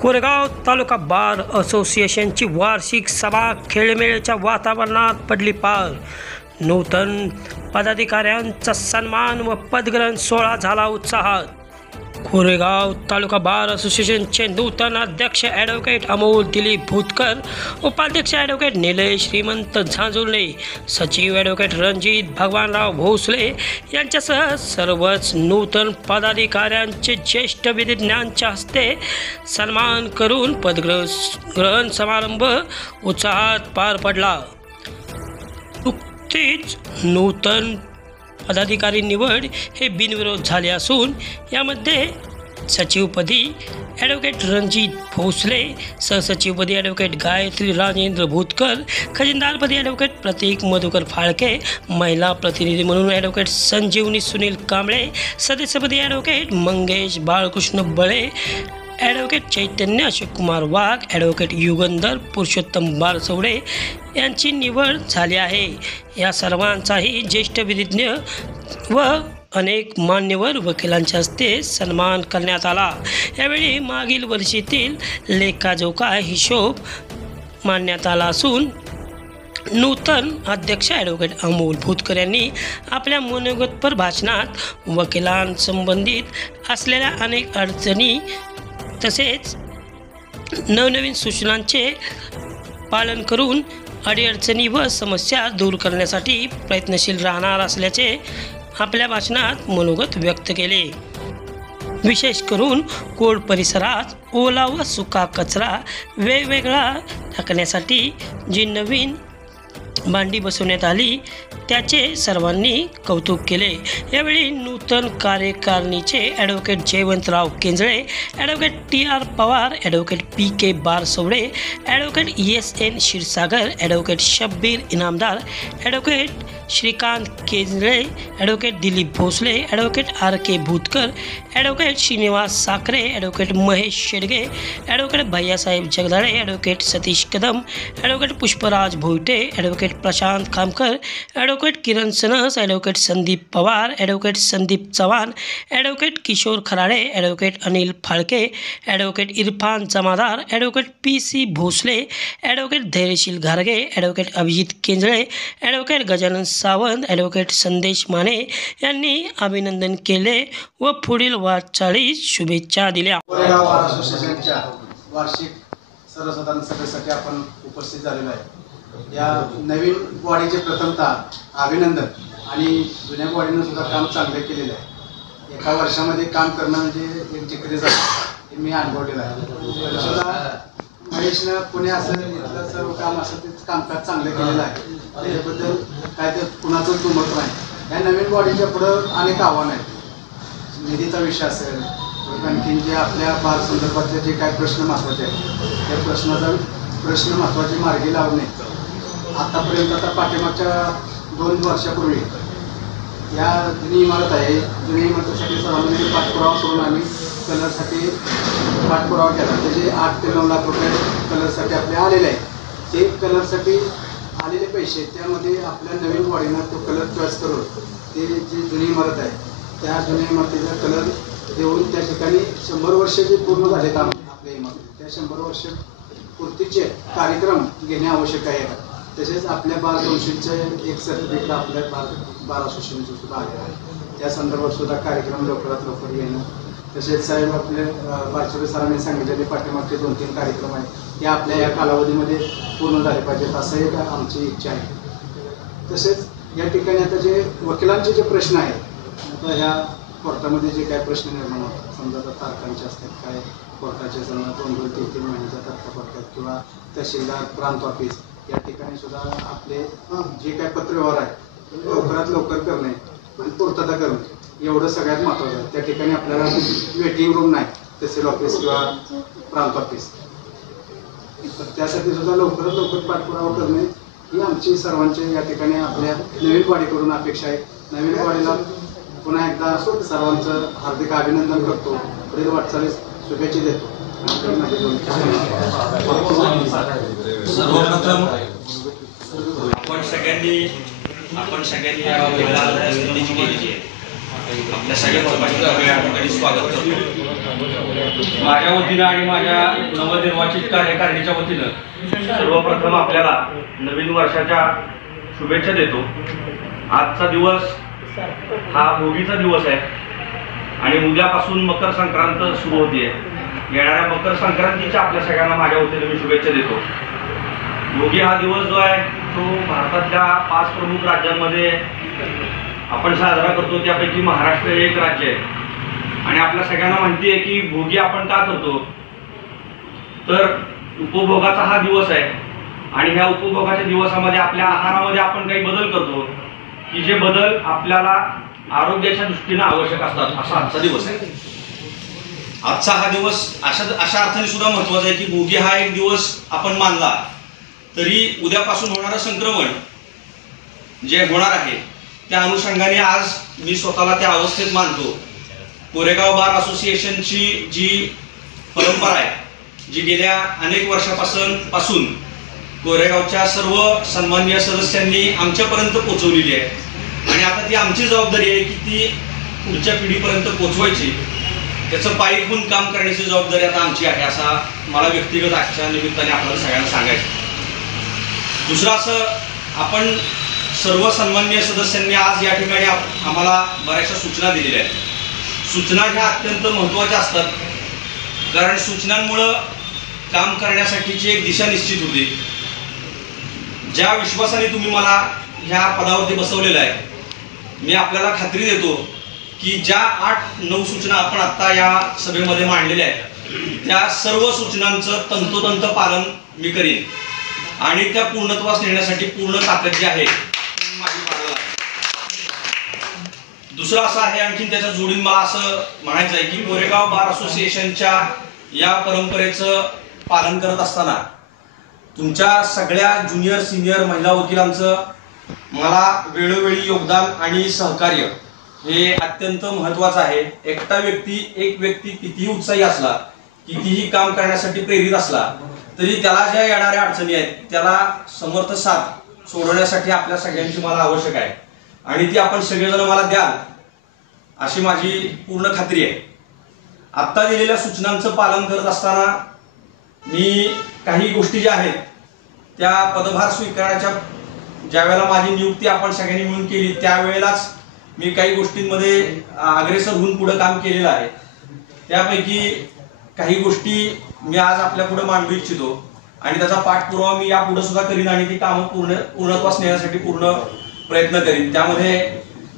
कोरेगाव तालुका बार असोसिएशनची वार्षिक सभा खेळमेळच्या वातावरणात पडली पार। नूतन पदाधिकाऱ्यांचा सन्मान व पदग्रहण सोहळा झाला उत्साहात। कोरेगाव तालुका बार असोसिएशनचे नूतन अध्यक्ष ॲडव्होकेट अमोल दिलीप भूतकर, उपाध्यक्ष ॲडव्होकेट निलेश श्रीमंत झांजुर्ले, सचिव ॲडव्होकेट रणजित भगवानराव भोसले यांच्यासह सर्वच नूतन पदाधिकाऱ्यांचे ज्येष्ठ विधिज्ञांच्या हस्ते सन्मान करून पदग्रहण समारंभ उत्साहात पार पडला। नुकतीच नूतन पदाधिकारी निवड हे बिनविरोध झाले असून यामध्ये सचिवपदी ॲडव्होकेट रणजित भोसले, सहसचिवपदी ॲडव्होकेट गायत्री राजेंद्र भूतकर, खजिनदारपदी ॲडव्होकेट प्रतीक मधुकर फाळके, महिला प्रतिनिधी म्हणून ॲडव्होकेट संजीवनी सुनील कांबळे, सदस्यपदी advocate Mangesh Balkrishna Bale, advocate Chaitanya Ashokkumar Wagh, advocate Yugandhar Purushottam Baraswade यांची निवड झाली आहे। या सर्वांचाही ज्येष्ठ विधिज्ञ व अनेक मान्यवर वकिलांच्या हस्ते सन्मान करण्यात आला। यावेळी मागील वर्षीतील लेखाजोखा हिशोब मांडण्यात आला असून नूतन अध्यक्ष ॲडव्होकेट अमोल भूतकर यांनी आपल्या मनोगतपर भाषणात वकिलांसंबंधित असलेल्या अनेक अडचणी तसेच नवनवीन सूचनांचे पालन करून अडीअडचणी व समस्या दूर करण्यासाठी प्रयत्नशील राहणार असल्याचे आपल्या भाषणात मनोगत व्यक्त केले। विशेष करून कोर्ट परिसरात ओला व सुका कचरा वेगवेगळा टाकण्यासाठी जी नवीन भांडी बसवण्यात आली त्याचे सर्वांनी कौतुक केले। यावेळी नूतन कार्यकारिणीचे advocate Jaywantrao Kenjale, advocate TR Pawar, advocate PK Baraswade, advocate ESN Kshirsagar, advocate Shabbir Inamdar, advocate Shrikant Kenjale, advocate Dilip Bhosale, advocate RK Bhutkar, advocate Shrinivas Sakhare, advocate Mahesh Shedge, advocate Bhaiyasaheb Jagdale, advocate Satish Kadam, advocate Pushparaj Bhoite, advocate Prashant Khamkar, advocate Kiran Sanas, advocate Sandeep Pawar, advocate Sandeep Chavan, advocate Kishor Kharade, advocate Anil Phalke, advocate Irfan Jamadar, advocate PC Bhosale, advocate Dhairyasheel घारगे, advocate Abhijit Kenjale, advocate Gajanan Sawant, advocate Sandesh Mane यांनी अभिनंदन केले व पुढील वाटचालीस शुभेच्छा दिल्या। कोरेगाव बार असोसिएशनच्या वार्षिक सर्वसाधारण सभेसाठी आपण उपस्थित झालेलो आहे। या नवीन बॉडीचे प्रथमतः अभिनंदन आणि जुन्या बॉडीनं सुद्धा काम चांगले केलेलं आहे। एका वर्षामध्ये काम करणं म्हणजे एक जिकरी झालं हे मी अनुभवलेलं आहे। सुद्धा महेशनं पुणे असेल इथलं सर्व काम असेल ते कामकाज चांगलं केलेलं आहे, त्याच्याबद्दल काय ते कुणाचंच दुमत नाही। या नवीन बॉडीच्या पुढं अनेक आव्हानं आहेत। निधीचा विषय असेल, आणखीन जे आपल्या बार संदर्भातले जे काही प्रश्न महत्त्वाचे आहेत त्या प्रश्न महत्त्वाचे मार्गी लावणे। आतापर्यंत आता पाठीमागच्या 2 वर्षापूर्वी या जुनी इमारत आहे, जुनी इमारतीसाठी सर्वांनी पाठपुरावा करून आम्ही कलरसाठी पाठपुरावा केला। त्याचे 8 ते 9 लाख रुपये कलरसाठी आपले आलेले आहेत। ते कलरसाठी आलेले पैसे त्यामध्ये आपल्या नवीन बॉडीनं तो कलर चॉईस करून ते जी जुनी इमारत आहे त्या जुन्या इमारतीचा कलर देऊन त्या ठिकाणी 100 वर्ष जे पूर्ण झाले काम आपल्या इमारतीत त्या 100 वर्ष पूर्तीचे कार्यक्रम घेणे आवश्यक आहे। तसेच आपल्या बार काउन्सिलचं एक सर्टिफिकेट आपल्या बार असोसिएशनचं सुद्धा आलेलं आहे। त्या संदर्भात सुद्धा कार्यक्रम लवकरात लवकर घेणं। तसेच साहेब आपले बारसवडे सरांनी सांगितलेले पाठीमागचे 2-3 कार्यक्रम आहेत ते आपल्या या कालावधीमध्ये पूर्ण झाले पाहिजेत असं एक आमची इच्छा आहे। तसेच या ठिकाणी आता जे वकिलांचे जे प्रश्न आहेत आता ह्या कोर्टामध्ये जे काय प्रश्न निर्माण होतात, समजा आता तारखांचे असतात, काय कोर्टाचे समजा 2-3 महिन्याच्या तारखा पडतात किंवा तहसीलदार प्रांत ऑफिस या ठिकाणी सुद्धा आपले जे काय पत्रव्यवहार आहे लवकरात लवकर करणे आणि पूर्तता करणे एवढं सगळ्यात महत्त्वाचं आहे। त्या ठिकाणी आपल्याला वेटिंग रूम नाही, तहसील ऑफिस किंवा प्रांत ऑफिस, तर त्यासाठी सुद्धा लवकरात लवकर पाठपुरावा करणे ही आमची सर्वांची या ठिकाणी आपल्या नवीन बॉडीकडून अपेक्षा आहे। नवीन बॉडीला पुन्हा एकदा सर्वांचं हार्दिक अभिनंदन करतो, पुढील वाटचालीस शुभेच्छा देतो। सर्वप्रथम आपण सगळ्यांनी केलेली आहे। आपल्या सगळ्यांचं या ठिकाणी स्वागत करतो। माझ्या वतीनं आणि माझ्या नवनिर्वाचित कार्यकारिणीच्या वतीनं सर्वप्रथम आपल्याला नवीन वर्षाच्या शुभेच्छा देतो. आजचा दिवस हा भोगीचा दिवस आहे आणि उद्यापासून मकर संक्रांत सुरू होते. येणाऱ्या मकर संक्रांतीच्या आपल्या सगळ्यांना माझ्या वतीनं मी शुभेच्छा देतो. भोगी हा दिवस जो आहे तो भारतातल्या 5 प्रमुख राज्यांमध्ये आपण साजरा करतो. त्यापैकी महाराष्ट्र हे एक राज्य आहे आणि आपल्या सगळ्यांना माहिती आहे की भोगी आपण का करतो, तर उपभोगाचा हा दिवस आहे आणि ह्या उपभोगाच्या दिवसामध्ये आपल्या आहारामध्ये आपण काही बदल करतो की जे बदल आपल्याला आरोग्याच्या दृष्टीने आवश्यक असतात. असा आजचा दिवस आहे. आजचा हा दिवस अशा अर्थाने सुद्धा महत्वाचा आहे की भोगी हा एक दिवस आपण मानला तरी उद्यापासून होणारं संक्रमण जे होणार आहे त्या अनुषंगाने आज मी स्वतःला त्या अवस्थेत मानतो. कोरेगाव बार असोसिएशनची जी परंपरा आहे, जी गेल्या अनेक वर्षापासून कोरेगावच्या सर्व सन्माननीय सदस्यांनी आमच्यापर्यंत पोहोचवलेली आहे आणि आता ती आमची जबाबदारी आहे की ती पुढच्या पिढीपर्यंत पोहोचवायची. त्याचं पायीभूत काम करण्याची जबाबदारी आता आमची आहे, असा मला व्यक्तिगत आजच्या निमित्ताने आपल्याला सगळ्यांना सांगायचं. दुसरं असं, आपण सर्व सन्माननीय सदस्यांनी आज या ठिकाणी आम्हाला बऱ्याचशा सूचना दिलेल्या आहेत. सूचना ह्या अत्यंत महत्त्वाच्या असतात कारण सूचनांमुळं काम करण्यासाठीची एक दिशा निश्चित होते. ज्या विश्वासाने तुम्ही मला ह्या पदावरती बसवलेलं आहे, मी आपल्याला खात्री देतो की ज्या 8-9 सूचना आपण आत्ता या सभेमध्ये मांडलेल्या आहेत त्या सर्व सूचनांचं तंतोतंत पालन मी करीन आणि त्या पूर्णत्वास नेण्यासाठी पूर्ण ताकद जी आहे माझी बाळगेन. दुसरं असं आहे, आणखी त्याच्या जोडीन मला असं म्हणायचं आहे की कोरेगाव बार असोसिएशनच्या या परंपरेचं पालन करत असताना तुमच्या सगळ्या ज्युनियर सिनियर महिला वकिलांचं मला वेळोवेळी योगदान आणि सहकार्य हे अत्यंत महत्त्वाचं आहे. एक व्यक्ती कितीही उत्साही असला, कितीही काम करण्यासाठी प्रेरित असला तरी त्याला ज्या येणाऱ्या अडचणी आहेत त्याला समर्थ साथ सोडवण्यासाठी आपल्या सगळ्यांची मला आवश्यक आहे आणि ती आपण सगळेजण मला द्याल अशी माझी पूर्ण खात्री आहे. आत्ता दिलेल्या सूचनांचं पालन करत असताना मी काही गोष्टी ज्या आहेत त्या पदभार स्वीकारण्याच्या ज्या वेळेला माझी नियुक्ती आपण सगळ्यांनी मिळून केली त्यावेळेलाच मी काही गोष्टींमध्ये अग्रेसर होऊन पुढे काम केलेलं आहे. त्यापैकी काही गोष्टी मी आज आपल्या पुढे मांडू इच्छितो आणि त्याचा पाठपुरावा मी यापुढे सुद्धा करीन आणि ती कामं पूर्णत्वास नेण्यासाठी पूर्ण प्रयत्न करीन. त्यामध्ये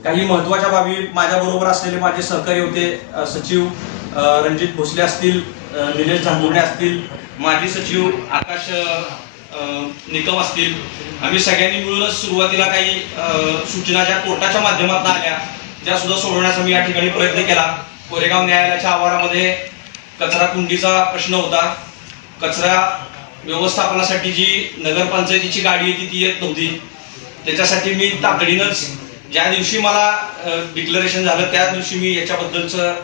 काही महत्त्वाच्या बाबी माझ्याबरोबर असलेले माझे सहकारी होते सचिव रणजित भोसले असतील, निलेश झांगुर्डे असतील, माजी सचिव आकाश निकम असतील. आम्ही सगळ्यांनी मिळूनच सुरुवातीला काही सूचना ज्या कोर्टाच्या माध्यमातून आल्या त्या सुद्धा सोडवण्याचा मी या ठिकाणी प्रयत्न केला. कोरेगाव न्यायालयाच्या आवारामध्ये कचरा कुंडीचा प्रश्न होता. कचरा व्यवस्थापनासाठी जी नगरपंचायतीची गाडी येते ती येत नव्हती. त्याच्यासाठी मी तातडीनंच ज्या दिवशी मला डिक्लेरेशन झालं त्या दिवशी मी याच्याबद्दलचं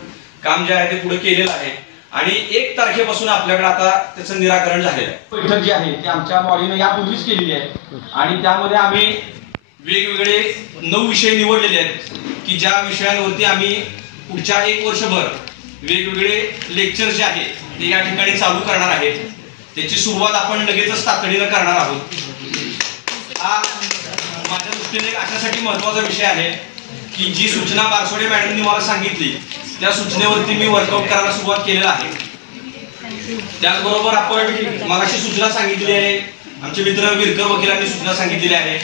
काम जे आहे ते पुढे केलेलं आहे आणि 1 तारखेपासून आपल्याकडे आता त्याचं निराकरण झालेलं आहे. बैठक जी आहे ती आमच्या बॉडीनं यापूर्वीच केलेली आहे आणि त्यामध्ये आम्ही वेगवेगळे 9 विषय निवडलेले आहेत की ज्या विषयांवरती आम्ही पुढच्या 1 वर्षभर वेगवेगळे लेक्चर जे आहेत ते या ठिकाणी चालू करणार आहेत. त्याची सुरुवात आपण लगेचच तातडीनं करणार आहोत. हा माझ्या दृष्टीने अशासाठी महत्त्वाचा विषय आहे की जी सूचना बारसोडे मॅडमनी मला सांगितली त्या सूचनेवरती मी वर्कआउट करायला सुरुवात केलेला आहे. त्याचबरोबर आपण मगाशी सूचना सांगितली आहे, आमचे मित्र विरकर वकिलांनी सूचना सांगितलेली आहे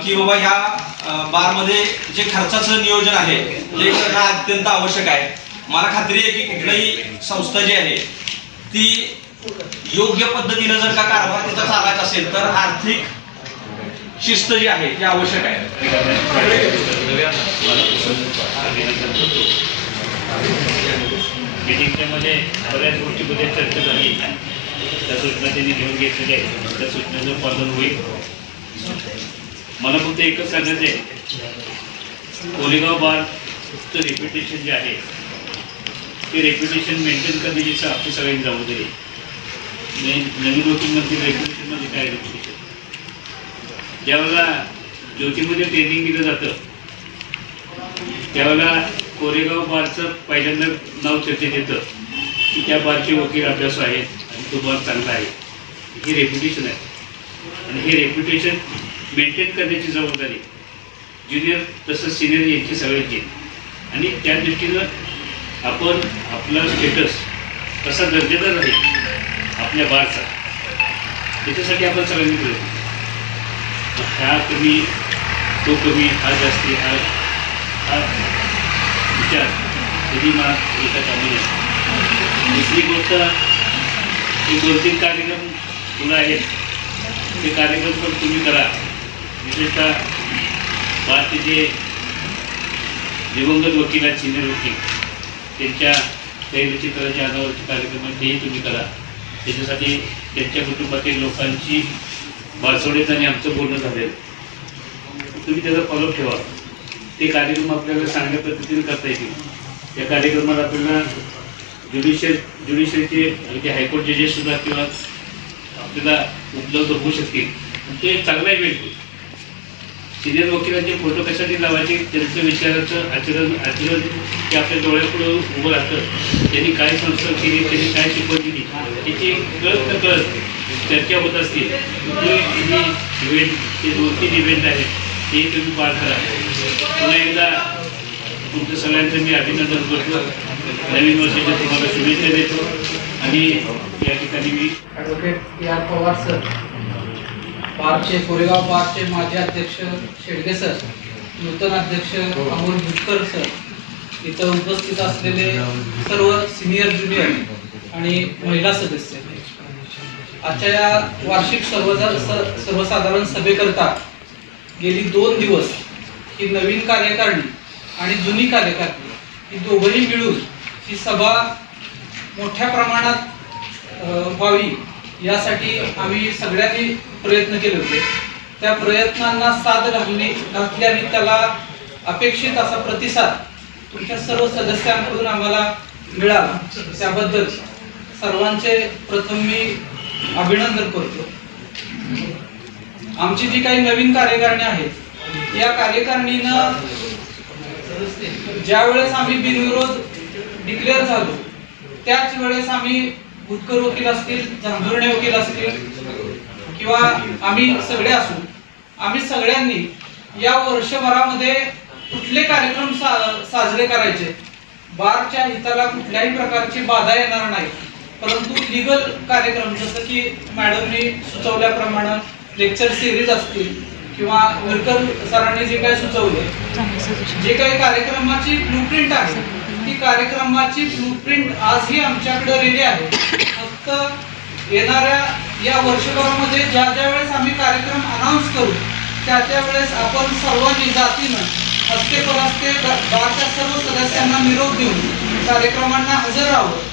की बाबा ह्या बारमध्ये जे खर्चाचं नियोजन आहे ते करणं अत्यंत आवश्यक आहे. मला खात्री आहे की कुठलीही संस्था जी आहे ती योग्य पद्धतीनं जर का कारभार त्याचा चालायचा असेल तर आर्थिक शिस्त जी आहे ती आवश्यक आहे. मीटिंगमध्ये बऱ्याच गोष्टीमध्ये चर्चा झाली. त्या सूचना त्यांनी घेऊन घेतलेल्या आहेत, त्या सूचनेचं पालन होईल. मला फक्त एकच सांगायचं आहे, कोरेगाव बारचं रेप्युटेशन जे आहे ते रेप्युटेशन मेंटेन करण्याची आपली सगळ्यांनी जबाबदारी आहे. नवीन वकीलमध्ये रेप्युटेशनमध्ये काय रेप्युटेशन ज्यावेळेला ज्योतीमध्ये ट्रेनिंग दिलं जातं त्यावेळेला कोरेगाव बारचं पहिल्यांदा नाव चर्चेत येतं की त्या बारचे वकील अभ्यासू आहेत आणि तो बार चांगला आहे, हे रेप्युटेशन आहे. आणि हे रेप्युटेशन मेंटेन करण्याची जबाबदारी ज्युनियर तसंच सिनियर यांची सगळ्यांची आहे. आणि त्या दृष्टीनं आपण आपला स्टेटस कसा दर्जेदार राहील आपल्या बारचा, त्याच्यासाठी आपण सगळ्यांनी प्रयत्न, हा कमी तो कमी हा जास्ती हा विचार कधी मला एका कामी नाही. दुसरी गोष्ट, हे 2-3 कार्यक्रम पुढे आहेत, ते कार्यक्रम पण तुम्ही करा. विशेषतः बारचे जे दिवंगत वकील आहेत, सिनियर वकील, त्यांच्या तैलचित्राच्या अनावरती कार्यक्रम आहेत, तेही तुम्ही करा. त्याच्यासाठी त्यांच्या कुटुंबातील लोकांची बारसोडेत आणि आमचं बोलणं झालेलं, तुम्ही त्याचा फॉलोअप ठेवा. ते कार्यक्रम आपल्याला चांगल्या पद्धतीने करता येतील. त्या कार्यक्रमात आपल्याला ज्युडिशियलचे आणि ते हायकोर्ट जजेससुद्धा किंवा आपल्याला उपलब्ध होऊ शकतील. ते चांगला इव्हेंट होईल. सिनियर वकिलांचे फोटो कशासाठी लावायचे, त्यांचं विचाराचं आचरण ते आपल्या डोळ्यापुढे उभं राहतं. त्यांनी काय संस्कार केली, त्यांनी काय शिकवण दिली, त्याची कळत नकळत चर्चा होत असतील. ते इव्हेंट, ते 2-3 इव्हेंट आहेत, ते तुम्ही पार करा. पुन्हा एकदा तुमचं सगळ्यांचं मी अभिनंदन करतो. नवीन वर्षाच्या तुम्हाला शुभेच्छा देतो. आणि या ठिकाणी मी ॲडव्होकेट आर पवार सर, बारचे कोरेगाव बारचे माजी अध्यक्ष शेडगे सर, नूतन अध्यक्ष अमोल भुतकर सर, इथं उपस्थित असलेले सर्व सिनियर ज्युनियर आणि महिला सदस्य, आजच्या या वार्षिक सर्वसाधारण सभेकरता गेली 2 दिवस ही नवीन कार्यकारिणी आणि जुनी कार्यकारिणी ही दोघंही मिळून ही सभा मोठ्या प्रमाणात व्हावी यासाठी आम्ही सगळ्यांनी प्रयत्न केले होते. त्या प्रयत्नांना साथ घातल्याने त्याला अपेक्षित असा प्रतिसाद तुमच्या सर्व सदस्यांकडून आम्हाला मिळाला. त्याबद्दल सर्वांचे प्रथम मी अभिनंदन करतो. आमची जी काही नवीन कार्यकारिणी आहे, या कार्यकारिणीनं ज्या वेळेस आम्ही बिनविरोध डिक्लेअर झालो, त्याच वेळेस आम्ही भुतकर वकील असतील, झांजुर्णे वकील असतील किंवा आम्ही सगळे असू, आम्ही सगळ्यांनी या वर्षभरामध्ये कुठले कार्यक्रम साजरे करायचे, बारच्या हिताला कुठल्याही प्रकारची बाधा येणार नाही, परंतु लिगल कार्यक्रम जसं की मॅडमनी सुचवल्याप्रमाणे लेक्चर सिरीज असतील किंवा विरकर सरांनी जे काही सुचवले, जे काही कार्यक्रमाची ब्लूप्रिंट आहे, ती कार्यक्रमाची ब्लूप्रिंट आजही आमच्याकडे रेडी आहे. फक्त येणाऱ्या या वर्षभरामध्ये ज्या वेळेस आम्ही कार्यक्रम अनाऊन्स करू, त्या वेळेस आपण सर्वांनी जातीनं हस्ते परस्ते बारच्या सर्व सदस्यांना निरोप देऊन कार्यक्रमांना हजर राहावं.